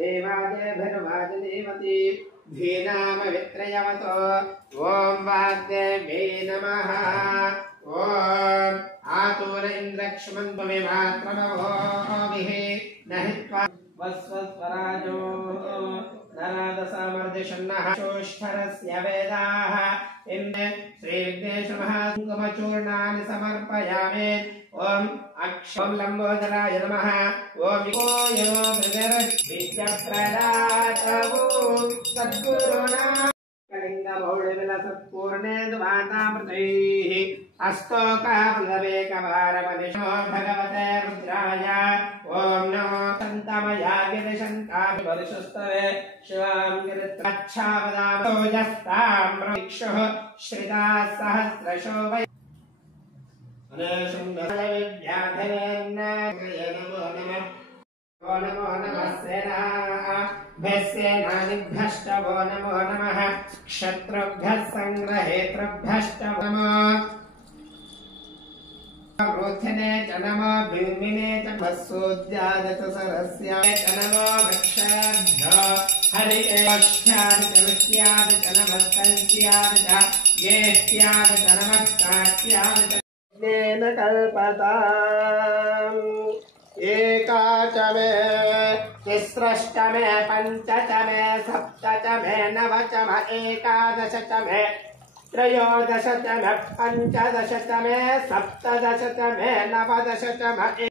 देवादेभिर्वाजदेवती धीनाम वित्रयवतो ओम वाग्देव्यै नमः ओम आतुर इन्द्रक्ष्मन्त्वमिमात्रमवोभिः नहित्वा वस्वस्वराजो नरादसामर्दिषन्नः चोष्ठरस्य वेदाः इन्द्र श्रीविघ्नेश्वरमहाकुङ्कुमचूर्णानि समर्पयामि ओम अक्षं लंबोदराय नमः ओम यो विद्याप्रदातवो सद्गुरुणा कलिंगमौलिविलसत्पूर्णेन्दुवातामृतैः अस्तोकाफलवेकभारमनिशो भगवते रुद्राय ओम नमो सन्तमयागिरिशन्ताभिवर्षस्तवे शिवां गिरित्रच्छावदामो यस्ताम्रविक्षुः श्रिताः सहस्रशो वै नमो नमः सेनानिभ्यश्च वो नमो नमः क्षत्रुभ्यः संग्रहेतृभ्यश्च नमो रोथिने च नमो भूमिने च वत्सोद्यादच सरस्याय च नमो वृक्षाभ्यो हरिकेष्ठ्यादि च वृत्यादि च नमः कल्प्यादि च ज्येष्ठ्यादि च नमः काट्यादि च येन कल्पताम् एका च मे तिस्रश्च मे पञ्च च मे सप्त च मे नव च मे एकादश च मे त्रयोदश च मे पञ्चदश च मे सप्तदश च मे नवदश च मे